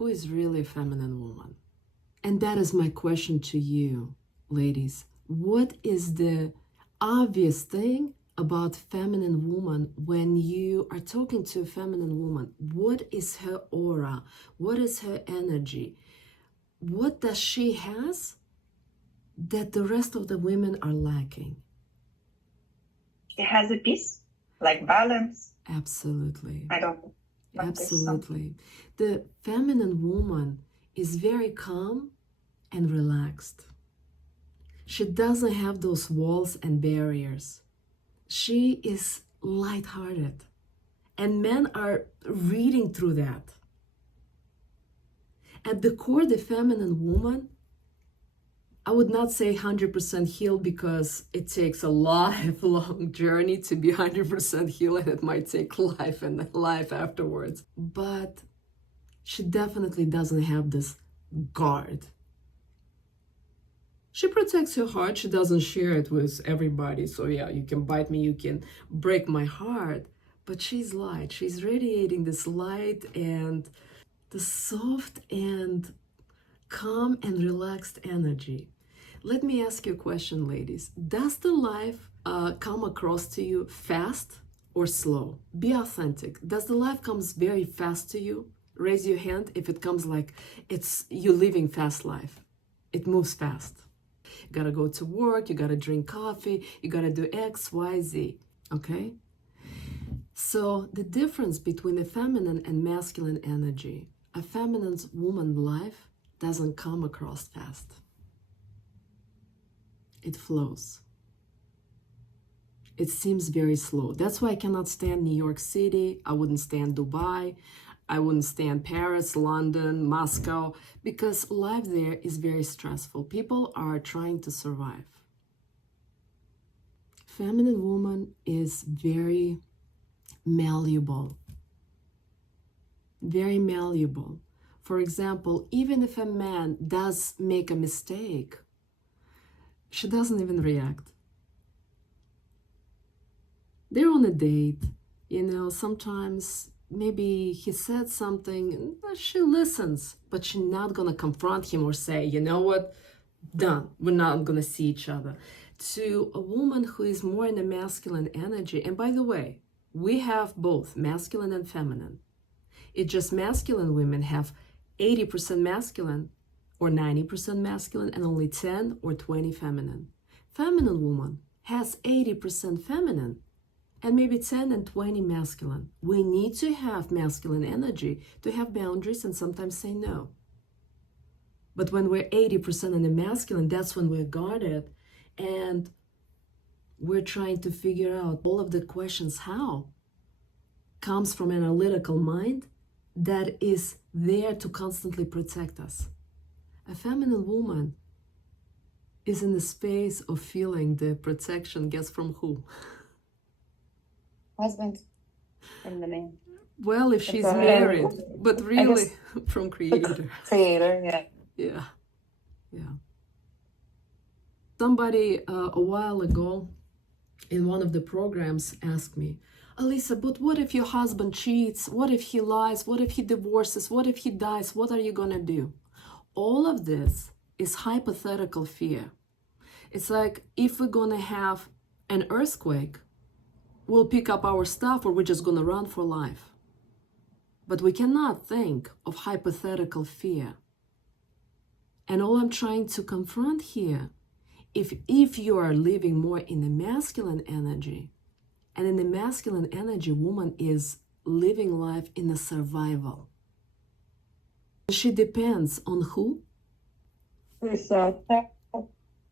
who is really a feminine woman? And that is my question to you, ladies. What is the obvious thing about feminine woman when you are talking to a feminine woman? What is her aura? What is her energy? What does she has that the rest of the women are lacking? She has a peace, like balance. Absolutely. I don't know. Absolutely. The feminine woman is very calm and relaxed. She doesn't have those walls and barriers. She is lighthearted. And men are reading through that. At the core, the feminine woman, I would not say 100% healed because it takes a lifelong journey to be 100% healed, and it might take life and life afterwards. But she definitely doesn't have this guard. She protects her heart. She doesn't share it with everybody. So yeah, you can bite me, you can break my heart. But she's light. She's radiating this light and the soft and calm and relaxed energy. Let me ask you a question, ladies. Does the life come across to you fast or slow? Be authentic. Does the life comes very fast to you? Raise your hand if it comes like it's you living fast life. It moves fast. You gotta go to work, you gotta drink coffee, you gotta do X, Y, Z, okay? So the difference between the feminine and masculine energy, a feminine woman life doesn't come across fast. It flows. It seems very slow. That's why I cannot stand New York City. I wouldn't stand Dubai. I wouldn't stand Paris, London, Moscow, because life there is very stressful. People are trying to survive. Feminine woman is very malleable. Very malleable. For example, even if a man does make a mistake, she doesn't even react. They're on a date, sometimes maybe he said something, she listens, but she's not gonna confront him or say, you know what, done, we're not gonna see each other. To a woman who is more in a masculine energy, and by the way, we have both masculine and feminine. It's just masculine women have 80% masculine or 90% masculine and only 10 or 20 feminine. Feminine woman has 80% feminine and maybe 10 and 20 masculine. We need to have masculine energy to have boundaries and sometimes say no. But when we're 80% in the masculine, that's when we're guarded and we're trying to figure out all of the questions how comes from an analytical mind that is there to constantly protect us. A feminine woman is in the space of feeling the protection gets from who? Husband from the man. Well, if she's married, but really from Creator. Creator, yeah. Yeah. Somebody a while ago in one of the programs asked me, Alisa, but what if your husband cheats? What if he lies? What if he divorces? What if he dies? What are you gonna do? All of this is hypothetical fear. It's like if we're gonna have an earthquake, we'll pick up our stuff or we're just gonna run for life. But we cannot think of hypothetical fear. And all I'm trying to confront here, if you are living more in the masculine energy, and in the masculine energy, woman is living life in a survival. She depends on who? Herself.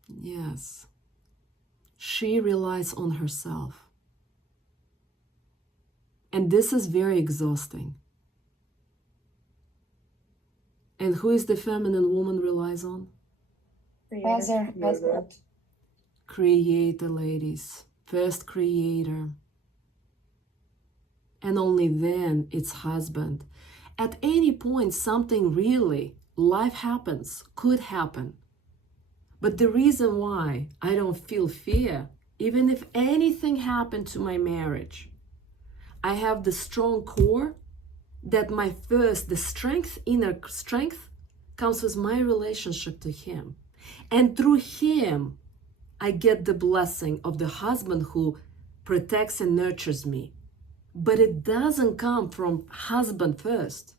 Yes. She relies on herself. And this is very exhausting. And who is the feminine woman relies on? Husband. Creator, ladies. First Creator. And only then it's husband. At any point, something really, life happens, could happen. But the reason why I don't feel fear, even if anything happened to my marriage, I have the strong core that the inner strength comes with my relationship to him. And through him, I get the blessing of the husband who protects and nurtures me. But it doesn't come from husband first.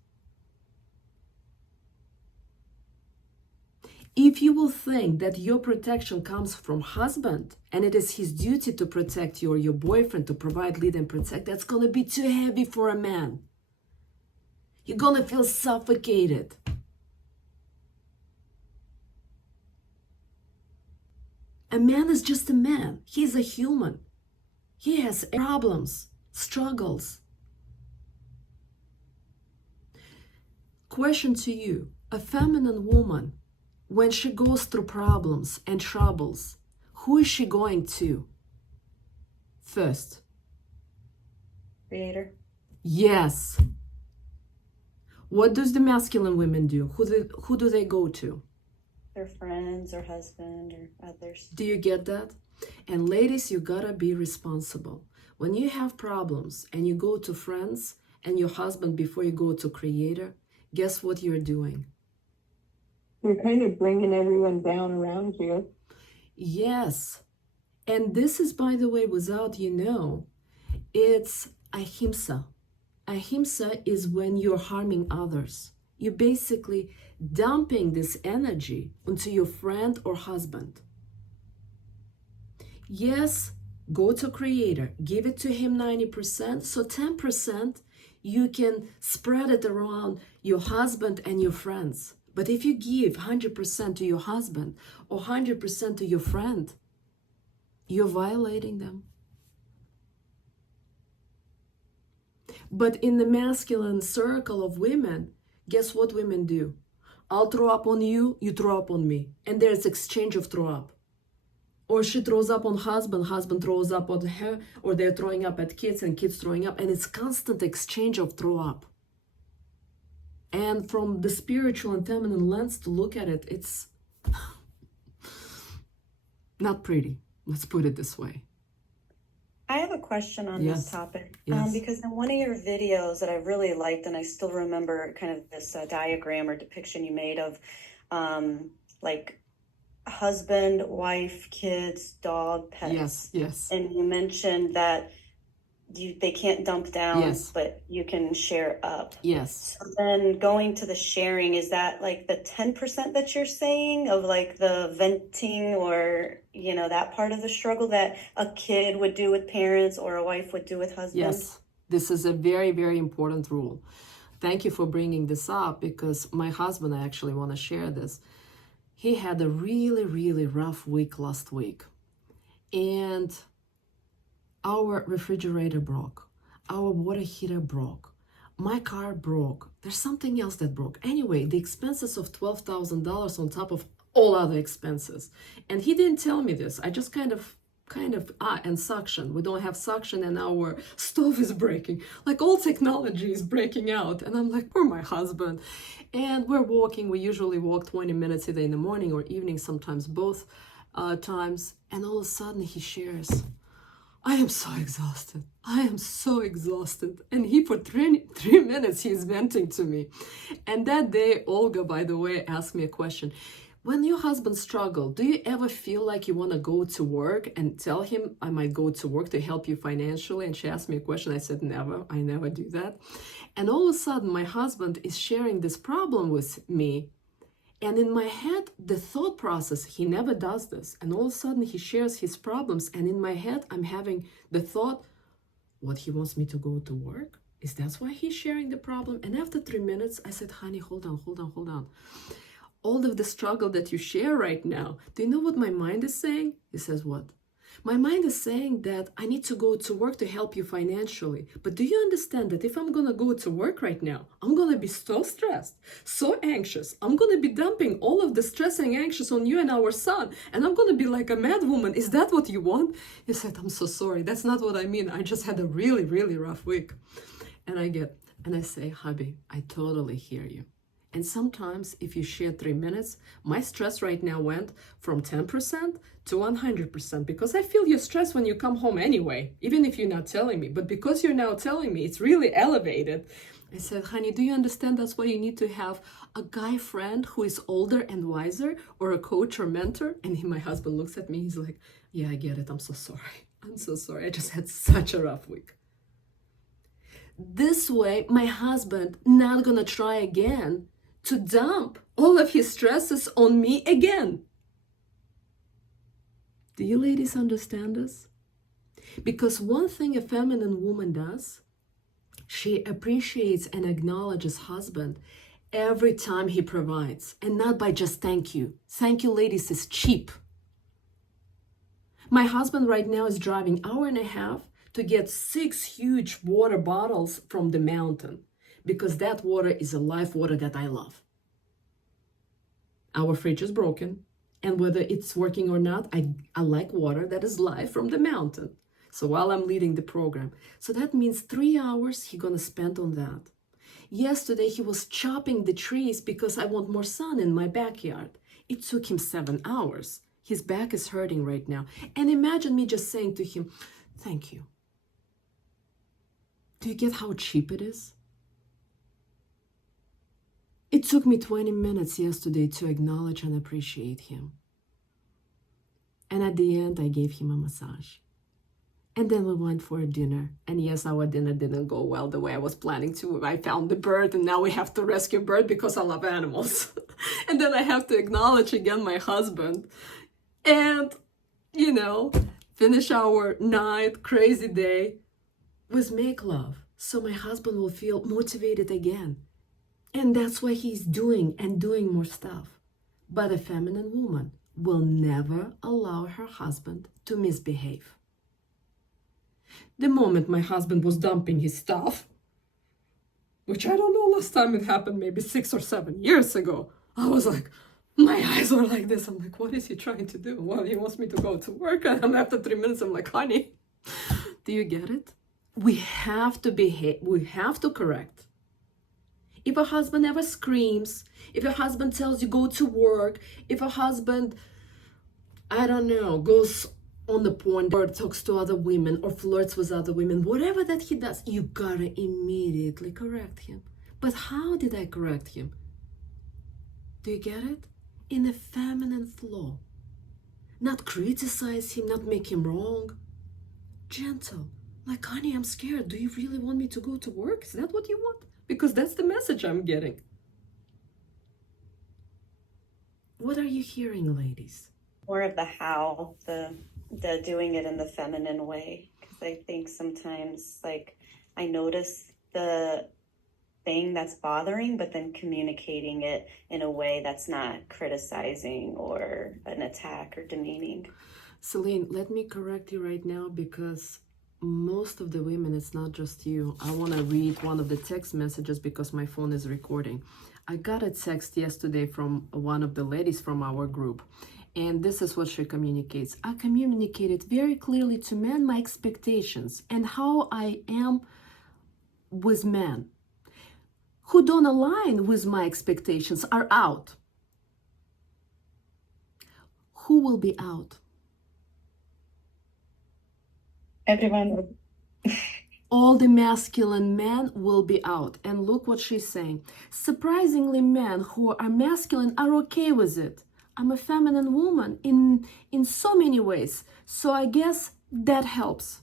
If you will think that your protection comes from husband and it is his duty to protect you or your boyfriend to provide, lead, and protect, that's going to be too heavy for a man. You're going to feel suffocated. A man is just a man. He's a human. He has problems, struggles. Question to you, a feminine woman, when she goes through problems and troubles, who is she going to first? Creator. Yes. What does the masculine women do? Who do they go to? Their friends or husband or others. Do you get that? And ladies, you gotta be responsible. When you have problems and you go to friends and your husband before you go to creator, guess what you're doing? You're kind of bringing everyone down around you. Yes. And this is, by the way, without it's ahimsa. Ahimsa is when you're harming others. You're basically dumping this energy onto your friend or husband. Yes, go to creator, give it to him 90%, so 10% you can spread it around your husband and your friends. But if you give 100% to your husband or 100% to your friend, you're violating them. But in the masculine circle of women, guess what women do? I'll throw up on you, you throw up on me. And there's exchange of throw up. Or she throws up on husband throws up on her, or they're throwing up at kids and kids throwing up. And it's constant exchange of throw up. And from the spiritual and feminine lens to look at it, it's not pretty. Let's put it this way. I have a question on Yes. this topic. Yes. Because in one of your videos that I really liked, and I still remember kind of this diagram or depiction you made of like husband, wife, kids, dog, pets. Yes. And you mentioned that they can't dump down, Yes. but you can share up. Yes. So then going to the sharing, is that like the 10% that you're saying of like the venting or, that part of the struggle that a kid would do with parents or a wife would do with husband? Yes. This is a very, very important rule. Thank you for bringing this up because my husband, I actually want to share this. He had a really, really rough week last week. And our refrigerator broke. Our water heater broke. My car broke. There's something else that broke. Anyway, the expenses of $12,000 on top of all other expenses. And he didn't tell me this. I just kind of, and suction. We don't have suction and our stove is breaking. Like all technology is breaking out. And I'm like, poor my husband. And we're walking. We usually walk 20 minutes either in the morning or evening, sometimes both times. And all of a sudden he shares, I am so exhausted. I am so exhausted. And he, for three minutes, he's venting to me. And that day, Olga, by the way, asked me a question. When your husband struggles, do you ever feel like you want to go to work and tell him, I might go to work to help you financially? And she asked me a question. I said, never. I never do that. And all of a sudden, my husband is sharing this problem with me. And in my head, the thought process, he never does this. And all of a sudden he shares his problems. And in my head, I'm having the thought, what, he wants me to go to work? Is that why he's sharing the problem? And after 3 minutes, I said, honey, hold on. All of the struggle that you share right now, do you know what my mind is saying? He says, what? My mind is saying that I need to go to work to help you financially. But do you understand that if I'm going to go to work right now, I'm going to be so stressed, so anxious. I'm going to be dumping all of the stress and anxious on you and our son. And I'm going to be like a mad woman. Is that what you want? He said, I'm so sorry. That's not what I mean. I just had a really, really rough week. And I say, hubby, I totally hear you. And sometimes if you share 3 minutes, my stress right now went from 10% to 100% because I feel your stress when you come home anyway, even if you're not telling me. But because you're now telling me, it's really elevated. I said, honey, do you understand that's why you need to have a guy friend who is older and wiser, or a coach or mentor? And my husband looks at me, he's like, yeah, I get it. I'm so sorry. I'm so sorry. I just had such a rough week. This way, my husband not gonna try again to dump all of his stresses on me again. Do you ladies understand this? Because one thing a feminine woman does, she appreciates and acknowledges husband every time he provides, and not by just thank you. Thank you, ladies, is cheap. My husband right now is driving hour and a half to get 6 huge water bottles from the mountain, because that water is a life water that I love. Our fridge is broken, and whether it's working or not, I like water that is live from the mountain. So while I'm leading the program, so that means 3 hours he's gonna spend on that. Yesterday he was chopping the trees because I want more sun in my backyard. It took him 7 hours. His back is hurting right now. And imagine me just saying to him, thank you. Do you get how cheap it is? It took me 20 minutes yesterday to acknowledge and appreciate him. And at the end, I gave him a massage. And then we went for a dinner. And yes, our dinner didn't go well the way I was planning to. I found the bird, and now we have to rescue bird because I love animals. And then I have to acknowledge again my husband. And, finish our night, crazy day with make love. So my husband will feel motivated again. And that's why he's doing more stuff. But a feminine woman will never allow her husband to misbehave. The moment my husband was dumping his stuff, which I don't know, last time it happened maybe 6 or 7 years ago, I was like, my eyes were like this. I'm like, what is he trying to do? Well, he wants me to go to work. And after 3 minutes, I'm like, honey, do you get it? We have to behave. We have to correct. If a husband ever screams, if a husband tells you go to work, if a husband, I don't know, goes on the porn or talks to other women or flirts with other women, whatever that he does, you gotta immediately correct him. But how did I correct him? Do you get it? In a feminine flow. Not criticize him, not make him wrong. Gentle. Like, honey, I'm scared. Do you really want me to go to work? Is that what you want? Because that's the message I'm getting. What are you hearing, ladies? More of the how, the doing it in the feminine way. Because I think sometimes, like, I notice the thing that's bothering, but then communicating it in a way that's not criticizing or an attack or demeaning. Celine, let me correct you right now, because most of the women, it's not just you. I want to read one of the text messages because my phone is recording. I got a text yesterday from one of the ladies from our group, and this is what she communicates. I communicated very clearly to men my expectations and how I am with men who don't align with my expectations are out. Who will be out? Everyone. All the masculine men will be out. And look what she's saying. Surprisingly, men who are masculine are okay with it. I'm a feminine woman in so many ways. So I guess that helps.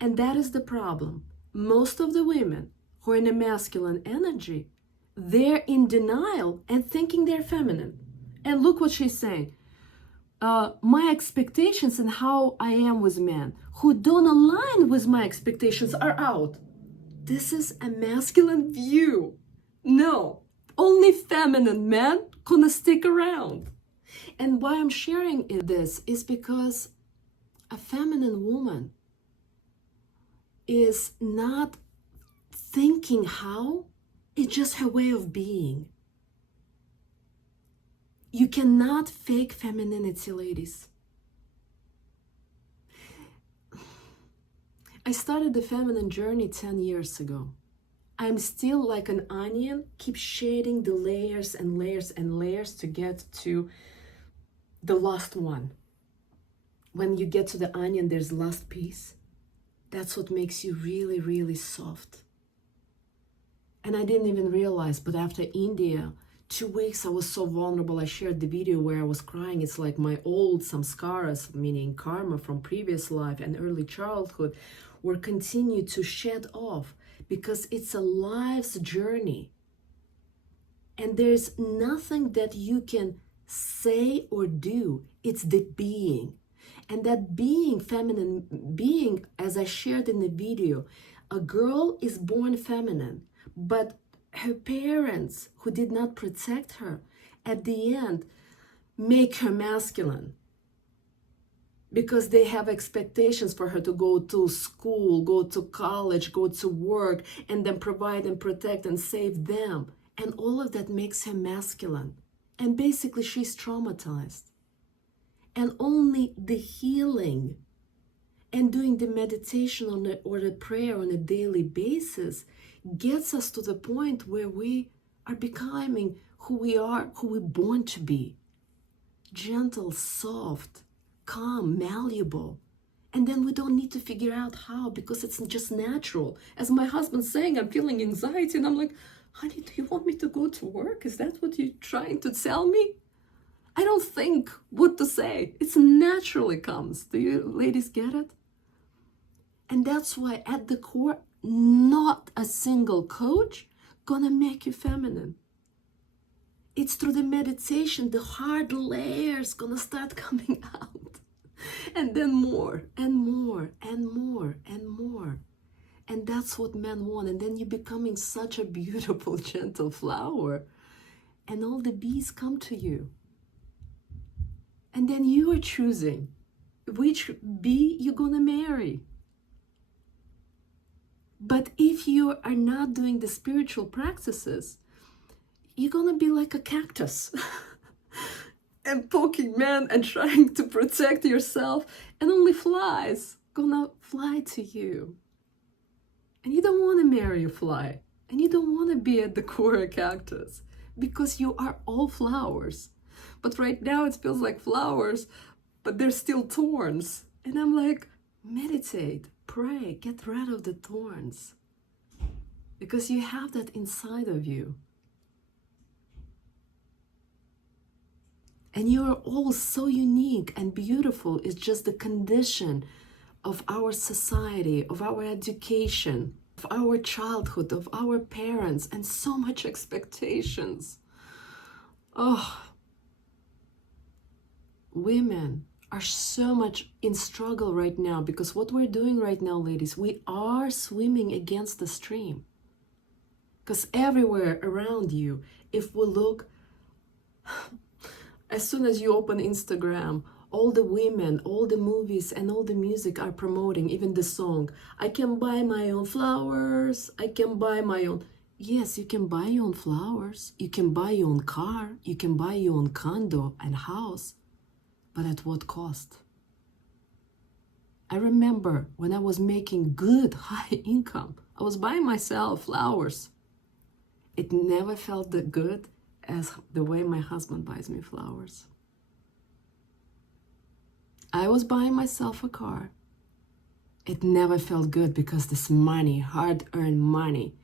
And that is the problem. Most of the women who are in a masculine energy, they're in denial and thinking they're feminine. And look what she's saying. My expectations and how I am with men who don't align with my expectations are out. This is a masculine view. No, only feminine men gonna stick around. And why I'm sharing this is because a feminine woman is not thinking how, it's just her way of being. You cannot fake femininity, ladies. I started the feminine journey 10 years ago. I'm still like an onion, keep shading the layers and layers and layers to get to the last one. When you get to the onion, there's the last piece. That's what makes you really, really soft. And I didn't even realize, but after India, 2 weeks I was so vulnerable. I shared the video where I was crying. It's like my old samskaras, meaning karma from previous life and early childhood, were continued to shed off, because it's a life's journey. And there's nothing that you can say or do. It's the being. And that being, feminine being, as I shared in the video, a girl is born feminine, but her parents, who did not protect her, at the end make her masculine, because they have expectations for her to go to school, go to college, go to work, and then provide and protect and save them. And all of that makes her masculine. And basically she's traumatized. And only the healing and doing the meditation or the prayer on a daily basis gets us to the point where we are becoming who we are, who we're born to be. Gentle, soft, calm, malleable. And then we don't need to figure out how, because it's just natural. As my husband's saying, I'm feeling anxiety, and I'm like, honey, do you want me to go to work? Is that what you're trying to tell me? I don't think what to say. It naturally comes. Do you ladies get it? And that's why at the core, not a single coach gonna make you feminine. It's through the meditation, the hard layers gonna start coming out. And then more and more and more and more. And that's what men want. And then you're becoming such a beautiful, gentle flower. And all the bees come to you. And then you are choosing which bee you're gonna marry. But if you are not doing the spiritual practices, you're gonna be like a cactus and poking men and trying to protect yourself, and only flies gonna fly to you. And you don't want to marry a fly, and you don't want to be at the core a cactus, because you are all flowers. But right now it feels like flowers, but there's still thorns. And I'm like, meditate, pray, get rid of the thorns, because you have that inside of you. And you are all so unique and beautiful. It's just the condition of our society, of our education, of our childhood, of our parents, and so much expectations. Oh, women are so much in struggle right now, because what we're doing right now, ladies, we are swimming against the stream. Because everywhere around you, if we look, as soon as you open Instagram, all the women, all the movies, and all the music are promoting, even the song, I can buy my own flowers, I can buy my own. Yes, you can buy your own flowers, you can buy your own car, you can buy your own condo and house, but at what cost? I remember when I was making good, high income, I was buying myself flowers. It never felt that good as the way my husband buys me flowers. I was buying myself a car. It never felt good, because this money, hard-earned money,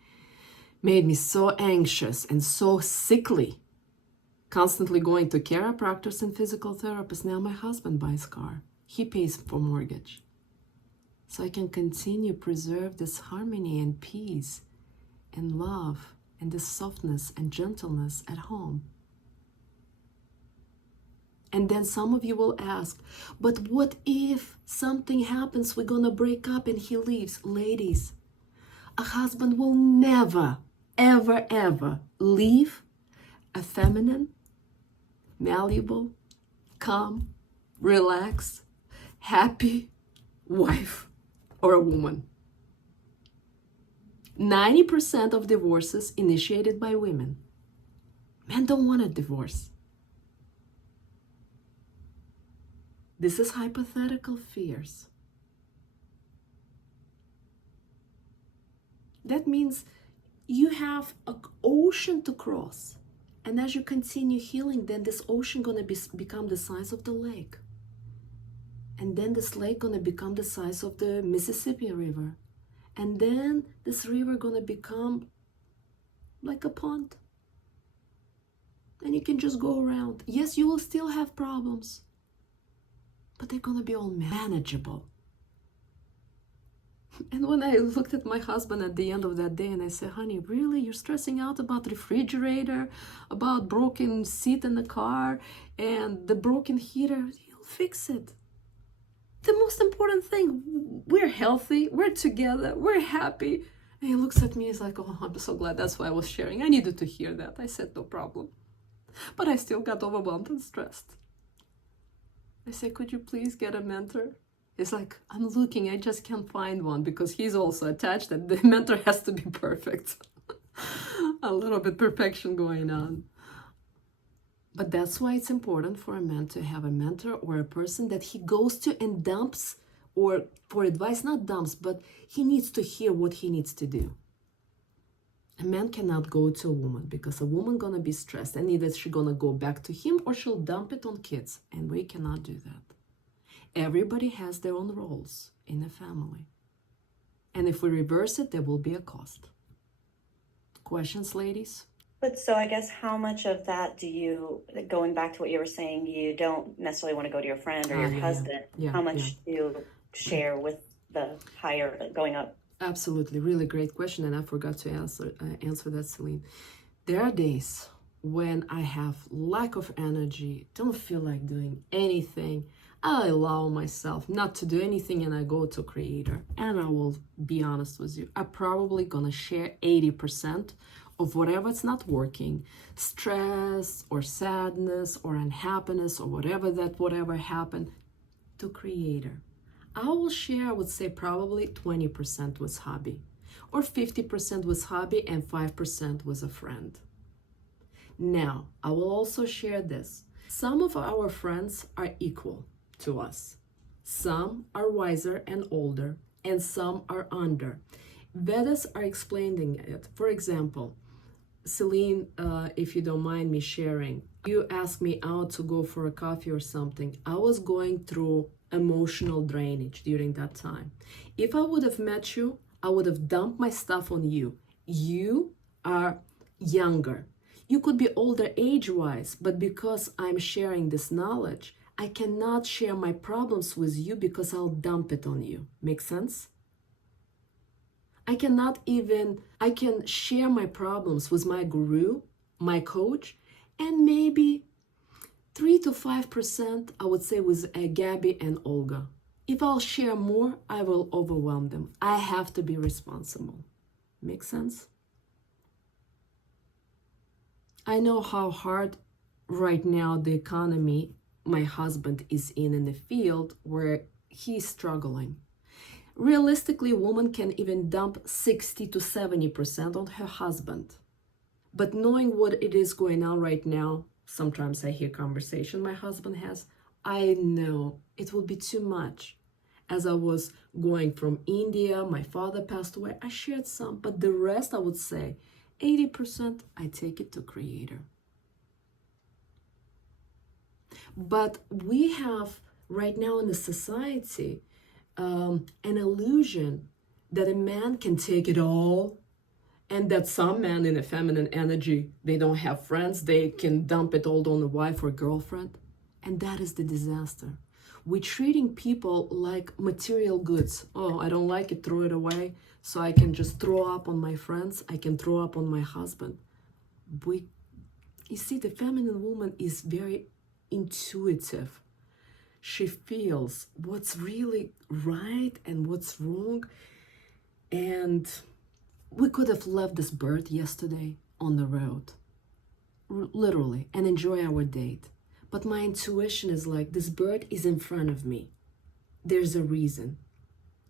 made me so anxious and so sickly. Constantly going to chiropractors and physical therapists. Now my husband buys car. He pays for mortgage. So I can continue preserve this harmony and peace and love and this softness and gentleness at home. And then some of you will ask, but what if something happens, we're gonna break up and he leaves? Ladies, a husband will never, ever, ever leave a feminine, malleable, calm, relaxed, happy wife or a woman. 90% of divorces initiated by women. Men don't want a divorce. This is hypothetical fears. That means you have an ocean to cross. And as you continue healing, then this ocean gonna become the size of the lake. And then this lake gonna become the size of the Mississippi River. And then this river gonna become like a pond. And you can just go around. Yes, you will still have problems, but they're gonna be all manageable. And when I looked at my husband at the end of that day and I said, honey, really? You're stressing out about the refrigerator, about broken seat in the car, and the broken heater? You'll fix it. The most important thing, we're healthy, we're together, we're happy. And he looks at me, he's like, oh, I'm so glad. That's why I was sharing. I needed to hear that. I said, no problem. But I still got overwhelmed and stressed. I said, could you please get a mentor? He's like, I'm looking, I just can't find one, because he's also attached that the mentor has to be perfect. A little bit perfection going on. But that's why it's important for a man to have a mentor or a person that he goes to and dumps, or for advice, not dumps, but he needs to hear what he needs to do. A man cannot go to a woman, because a woman gonna be stressed, and either she's gonna go back to him or she'll dump it on kids, and we cannot do that. Everybody has their own roles in a family. And if we reverse it, there will be a cost. Questions, ladies? But so I guess how much of that do you, going back to what you were saying, you don't necessarily want to go to your friend or your husband. How much do you share with the higher going up? Absolutely. Really great question. And I forgot to answer that, Celine. There are days when I have lack of energy, don't feel like doing anything. I allow myself not to do anything and I go to Creator. And I will be honest with you, I'm probably gonna share 80% of whatever's not working, stress or sadness or unhappiness or whatever happened, to Creator. I will share, I would say probably 20% with hobby, or 50% with hobby and 5% with a friend. Now, I will also share this. Some of our friends are equal to us. Some are wiser and older, and some are under. Vedas are explaining it. For example, Celine, if you don't mind me sharing, you asked me out to go for a coffee or something. I was going through emotional drainage during that time. If I would have met you, I would have dumped my stuff on you. You are younger. You could be older age-wise, but because I'm sharing this knowledge, I cannot share my problems with you because I'll dump it on you. Make sense? I can share my problems with my guru, my coach, and maybe 3 to 5%, I would say, with Gabby and Olga. If I'll share more, I will overwhelm them. I have to be responsible. Make sense? I know how hard right now the economy my husband is in the field where he's struggling. Realistically, a woman can even dump 60 to 70% on her husband. But knowing what it is going on right now, sometimes I hear conversation my husband has, I know it will be too much. As I was going from India, my father passed away, I shared some, but the rest, I would say, 80%, I take it to Creator. But we have right now in the society an illusion that a man can take it all, and that some men in a feminine energy, they don't have friends, they can dump it all on a wife or girlfriend. And that is the disaster. We're treating people like material goods. Oh, I don't like it, throw it away. So I can just throw up on my friends, I can throw up on my husband. You see, the feminine woman is very intuitive. She feels what's really right and what's wrong. And we could have left this bird yesterday on the road, literally, and enjoy our date. But my intuition is like, this bird is in front of me. There's a reason.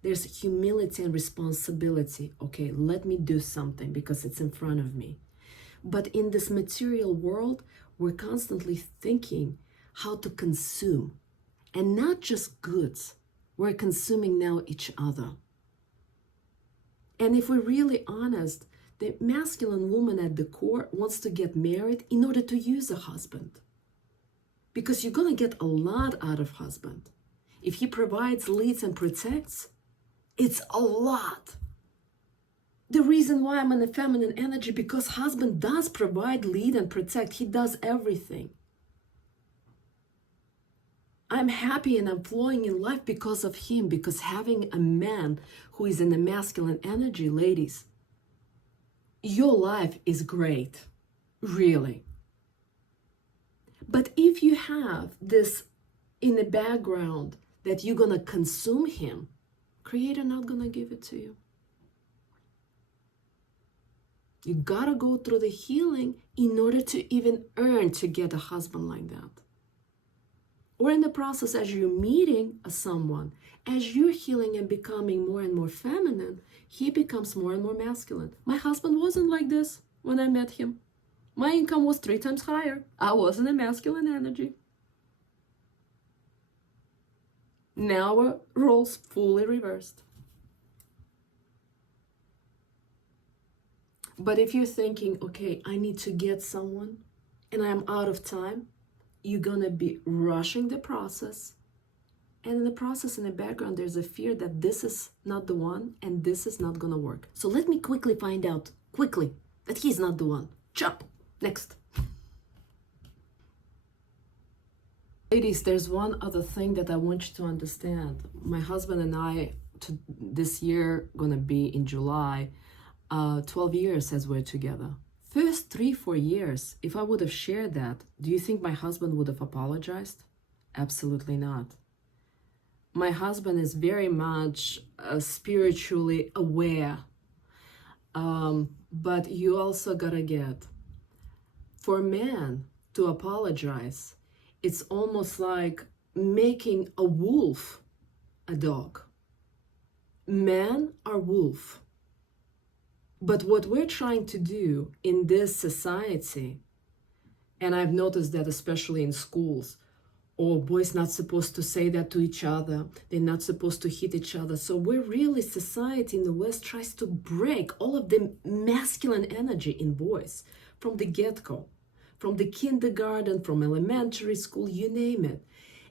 There's humility and responsibility. Okay, let me do something because it's in front of me. But in this material world, we're constantly thinking how to consume. And not just goods. We're consuming now each other. And if we're really honest, the masculine woman at the core wants to get married in order to use a husband. Because you're going to get a lot out of husband. If he provides, leads, and protects, it's a lot. the reason why I'm in the feminine energy, because husband does provide, lead, and protect. He does everything. I'm happy and I'm flowing in life because of him, because having a man who is in the masculine energy, ladies, your life is great, really. But if you have this in the background that you're gonna consume him, Creator not gonna give it to you. You gotta go through the healing in order to even earn to get a husband like that. Or in the process, as you're meeting someone, as you're healing and becoming more and more feminine, he becomes more and more masculine. My husband wasn't like this when I met him. My income was 3 times higher. I was in a masculine energy. Now our roles fully reversed. But if you're thinking, okay, I need to get someone and I'm out of time, you're gonna be rushing the process. And in the process, in the background, there's a fear that this is not the one and this is not gonna work. So let me quickly find out, that he's not the one. Chop! Next. Ladies, there's one other thing that I want you to understand. My husband and I, this year, gonna be in July, 12 years as we're together. First 3-4 years, if I would have shared that, do you think my husband would have apologized? Absolutely not. My husband is very much spiritually aware. But you also gotta get, for men to apologize, it's almost like making a wolf a dog. Men are wolf. But what we're trying to do in this society, and I've noticed that especially in schools, boys not supposed to say that to each other, they're not supposed to hit each other. So we're really, society in the West tries to break all of the masculine energy in boys from the get-go, from the kindergarten, from elementary school, you name it.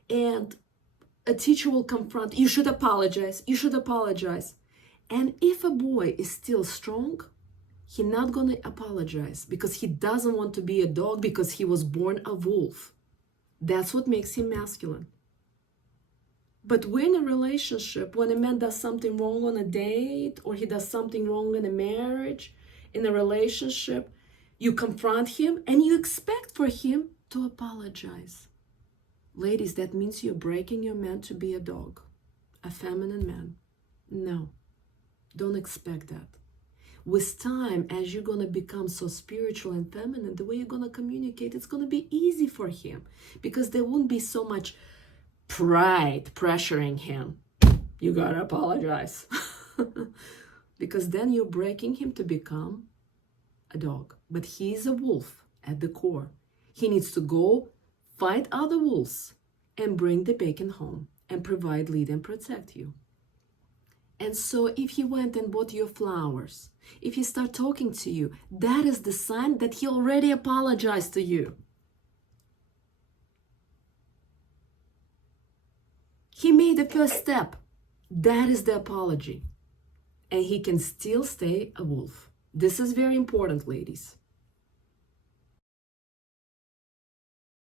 And a teacher will confront, you should apologize, you should apologize. And if a boy is still strong, he's not going to apologize because he doesn't want to be a dog because he was born a wolf. That's what makes him masculine. But when a relationship, when a man does something wrong on a date or he does something wrong in a marriage, in a relationship, you confront him and you expect for him to apologize. Ladies, that means you're breaking your man to be a dog, a feminine man. No. Don't expect that. With time, as you're going to become so spiritual and feminine, the way you're going to communicate, it's going to be easy for him because there won't be so much pride pressuring him. You got to apologize. Because then you're breaking him to become a dog. But he's a wolf at the core. He needs to go fight other wolves and bring the bacon home and provide, lead, and protect you. And so if he went and bought you flowers, if he start talking to you, that is the sign that he already apologized to you. He made the first step. That is the apology. And he can still stay a wolf. This is very important, ladies.